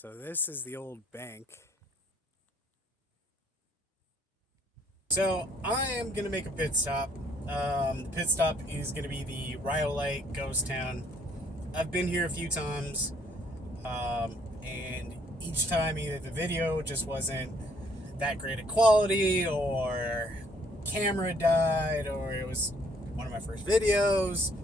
So this is the old bank. So I am going to make a pit stop. The pit stop is going to be the Rhyolite ghost town. I've been here a few times, and each time either the video just wasn't that great of quality, or camera died, or it was one of my first videos.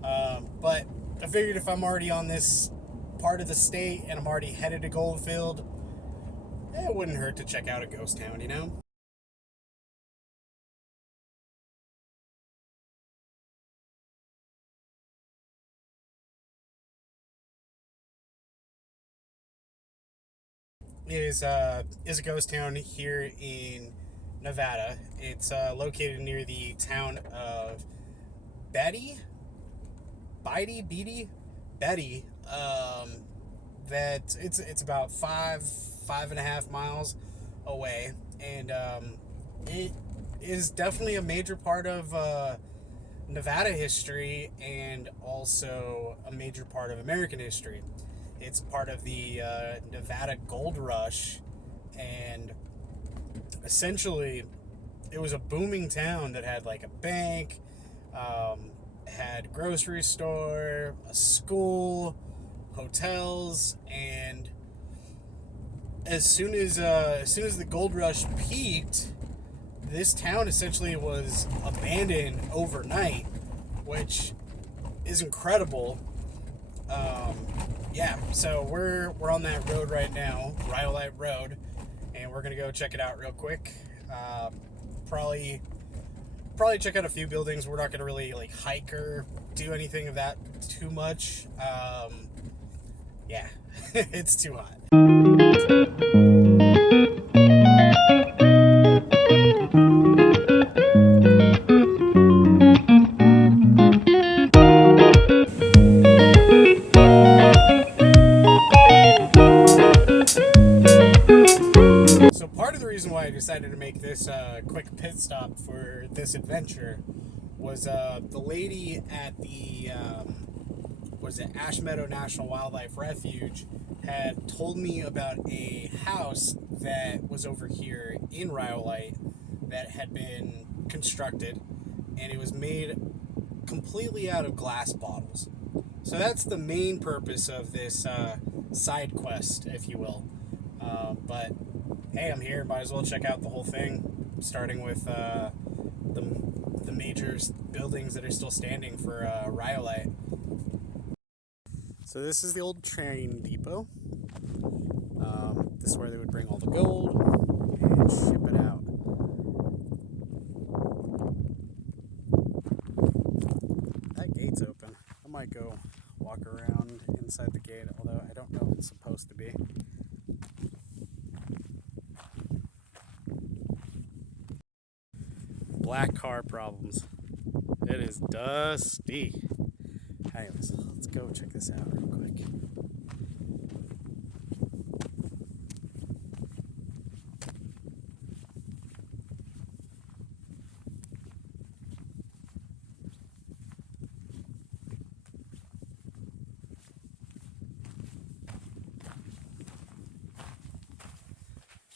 But I figured if I'm already on this part of the state and I'm already headed to Goldfield, it wouldn't hurt to check out a ghost town, you know? Is a ghost town here in Nevada. It's located near the town of Betty. That it's about five and a half miles away, and it is definitely a major part of Nevada history, and also a major part of American history. It's part of the Nevada Gold Rush, and essentially it was a booming town that had like a bank, had a grocery store, a school, hotels, and as soon as the gold rush peaked, this town essentially was abandoned overnight, which is incredible. Yeah, so we're on that road right now, Rhyolite Road, and we're gonna go check it out real quick. Probably check out a few buildings. We're not gonna really like hike or do anything of that too much. Yeah, it's too hot. So part of the reason why I decided to make this quick pit stop for this adventure was the lady at the Ash Meadow National Wildlife Refuge had told me about a house that was over here in Rhyolite that had been constructed, and it was made completely out of glass bottles. So that's the main purpose of this side quest, if you will. But hey, I'm here. Might as well check out the whole thing, starting with the major buildings that are still standing for Rhyolite. So this is the old train depot. This is where they would bring all the gold and ship it out. That gate's open. I might go walk around inside the gate, although I don't know if it's supposed to be. Black car problems. It is dusty. Anyways, let's go check this out real quick.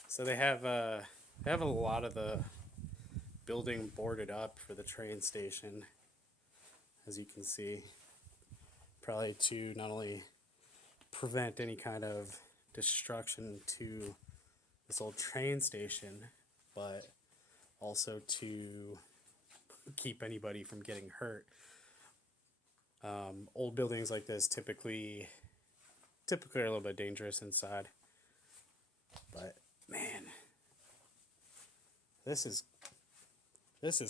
So they have a lot of the building boarded up for the train station, as you can see, probably to not only prevent any kind of destruction to this old train station, but also to keep anybody from getting hurt. Old buildings like this typically are a little bit dangerous inside, but man, this is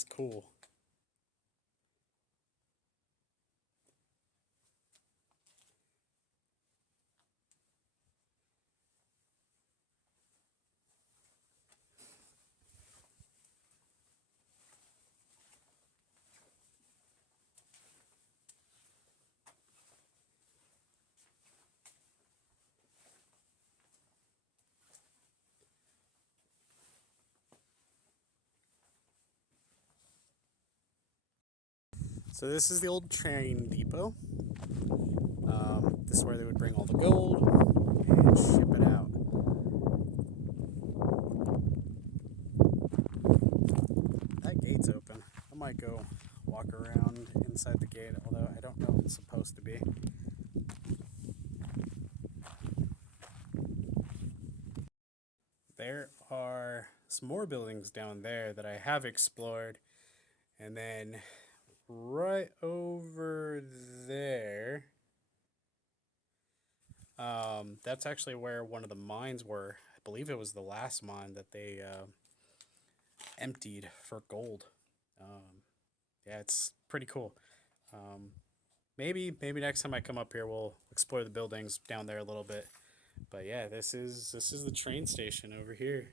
cool. So this is the old train depot. This is where they would bring all the gold and ship supposed to be. There are some more buildings down there that I have explored, and then right over there, that's actually where one of the mines were. I believe it was the last mine that they emptied for gold. Yeah, it's pretty cool. Maybe next time I come up here, we'll explore the buildings down there a little bit. But yeah, this is the train station over here.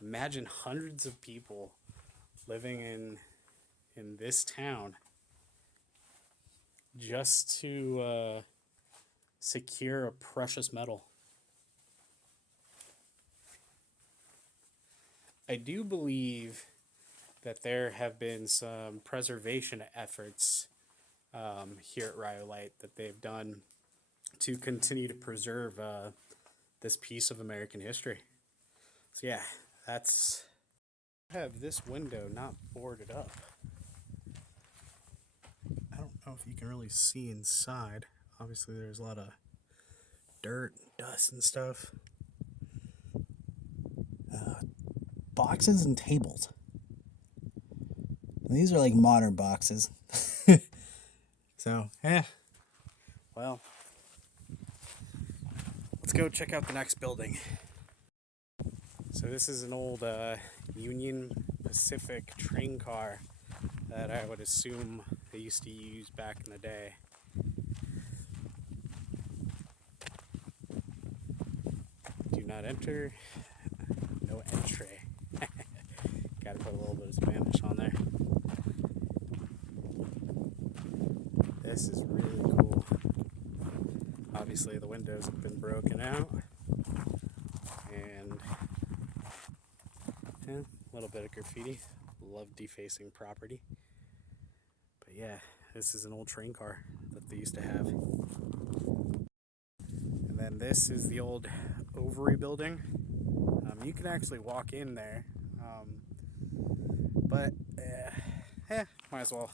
Imagine hundreds of people living in this town just to secure a precious metal. I do believe that there have been some preservation efforts here at Rhyolite that they've done to continue to preserve this piece of American history. So yeah, that's... I have this window not boarded up. I don't know if you can really see inside. Obviously there's a lot of dirt, dust and stuff. Boxes and tables. And these are like modern boxes. So, yeah. Well, let's go check out the next building. So this is an old Union Pacific train car that I would assume they used to use back in the day. Do not enter. No entry. Gotta put a little bit of Spanish on there. This is really cool. Obviously the windows have been broken out. And yeah, a little bit of graffiti. Love defacing property. But yeah, this is an old train car that they used to have. And then this is the old ovary building. You can actually walk in there, but might as well.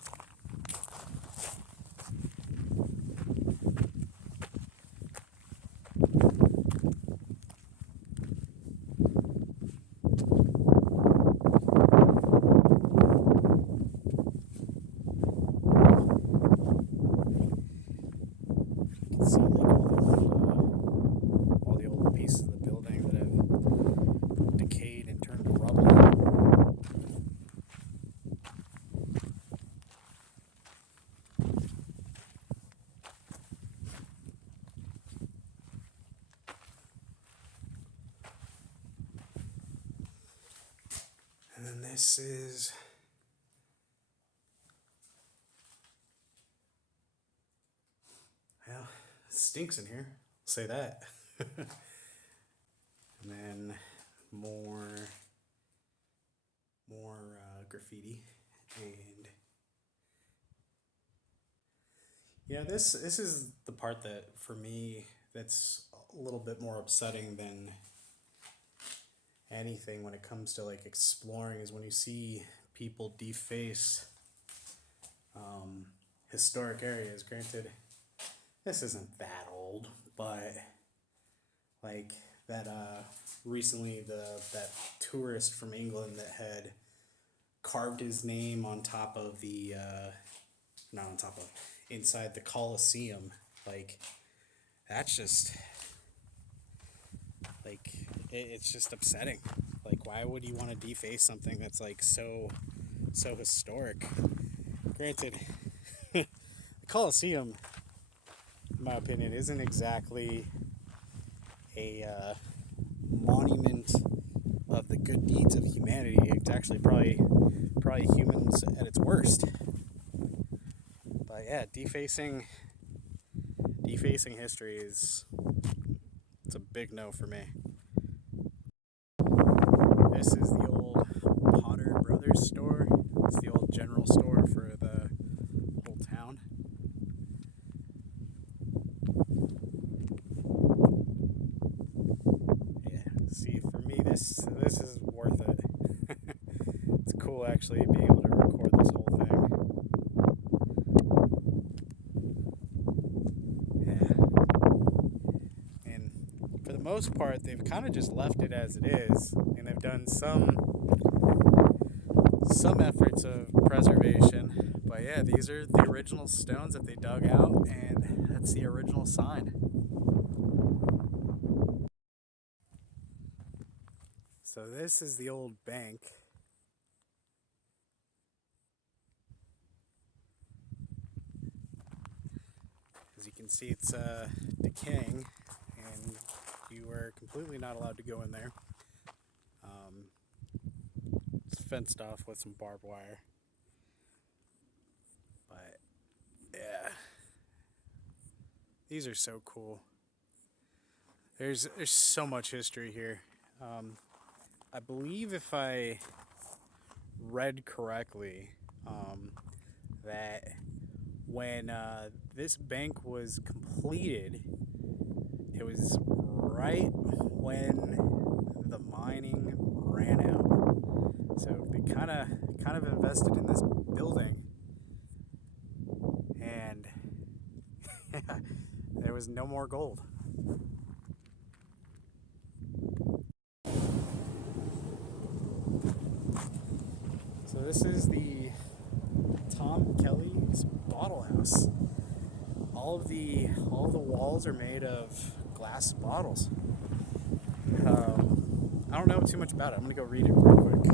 And then this is well, it stinks in here. I'll say that. And then more graffiti, and yeah, this is the part that for me that's a little bit more upsetting than anything when it comes to like exploring, is when you see people deface historic areas. Granted, this isn't that old, but like that recently that tourist from England that had carved his name on top of the not on top of, inside the Colosseum, like that's just like it's just upsetting. Like, why would you want to deface something that's like so historic? Granted, the Colosseum, in my opinion, isn't exactly a monument of the good deeds of humanity. It's actually probably humans at its worst. But yeah, defacing history it's a big no for me. This is the old Potter Brothers store. It's the old general store for the whole town. this is worth it. It's cool actually being able to record this whole thing. Yeah. And for the most part, they've kind of just left it as it is, and they've done some efforts of preservation. But yeah, these are the original stones that they dug out, and that's the original sign. So this is the old bank. As you can see, it's decaying, and you are completely not allowed to go in there. It's fenced off with some barbed wire. But yeah, these are so cool. There's so much history here. I believe if I read correctly, that when this bank was completed, it was right when the mining ran out. So they kind of invested in this building, and yeah, there was no more gold. So this is the Tom Kelly's bottle house. All the walls are made of glass bottles. I don't know too much about it. I'm gonna go read it real quick.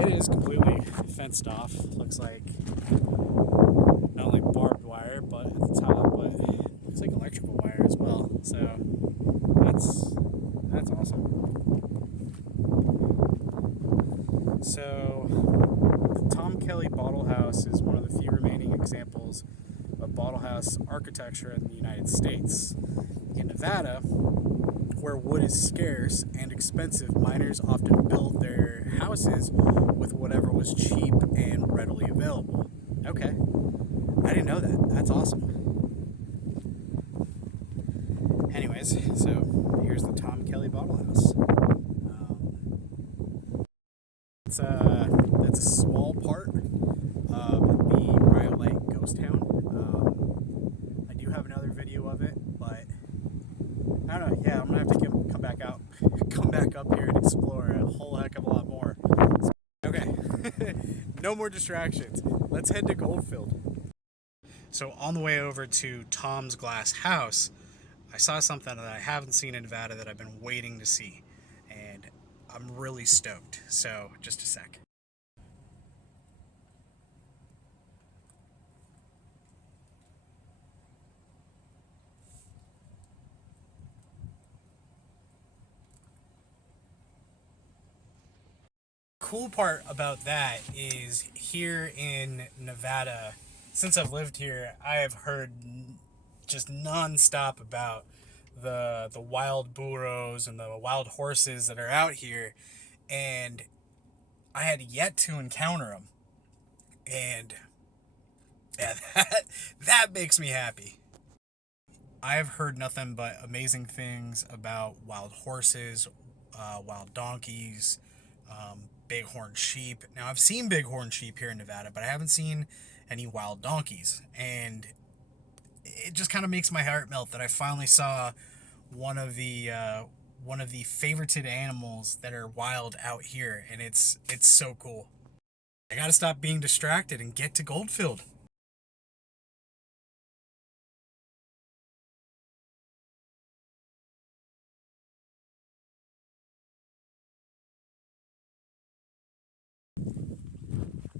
It is completely fenced off. Looks like not only barbed wire, but at the top, but it looks like electrical wire as well. So that's awesome. So the Tom Kelly Bottle House is one of the few remaining examples of bottle house architecture in the United States. In Nevada, where wood is scarce and expensive, miners often built their houses with whatever was cheap and readily available. Okay, I didn't know that. That's awesome. Anyways, so here's the Tom Kelly Bottle House. That's a small part of the Rhyolite ghost town. I do have another video of it, but I don't know. Yeah, I'm gonna have to come back up here and explore a whole heck of a lot more. Okay, no more distractions. Let's head to Goldfield. So on the way over to Tom's glass house, I saw something that I haven't seen in Nevada that I've been waiting to see, and I'm really stoked. So just a sec. Cool part about that is here in Nevada, since I've lived here, I have heard just nonstop about the wild burros and the wild horses that are out here, and I had yet to encounter them, and yeah, that makes me happy. I've heard nothing but amazing things about wild horses, wild donkeys, bighorn sheep. Now, I've seen bighorn sheep here in Nevada, but I haven't seen any wild donkeys. And it just kind of makes my heart melt that I finally saw one of the favorited animals that are wild out here, and it's so cool. I gotta stop being distracted and get to Goldfield.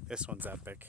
This one's epic.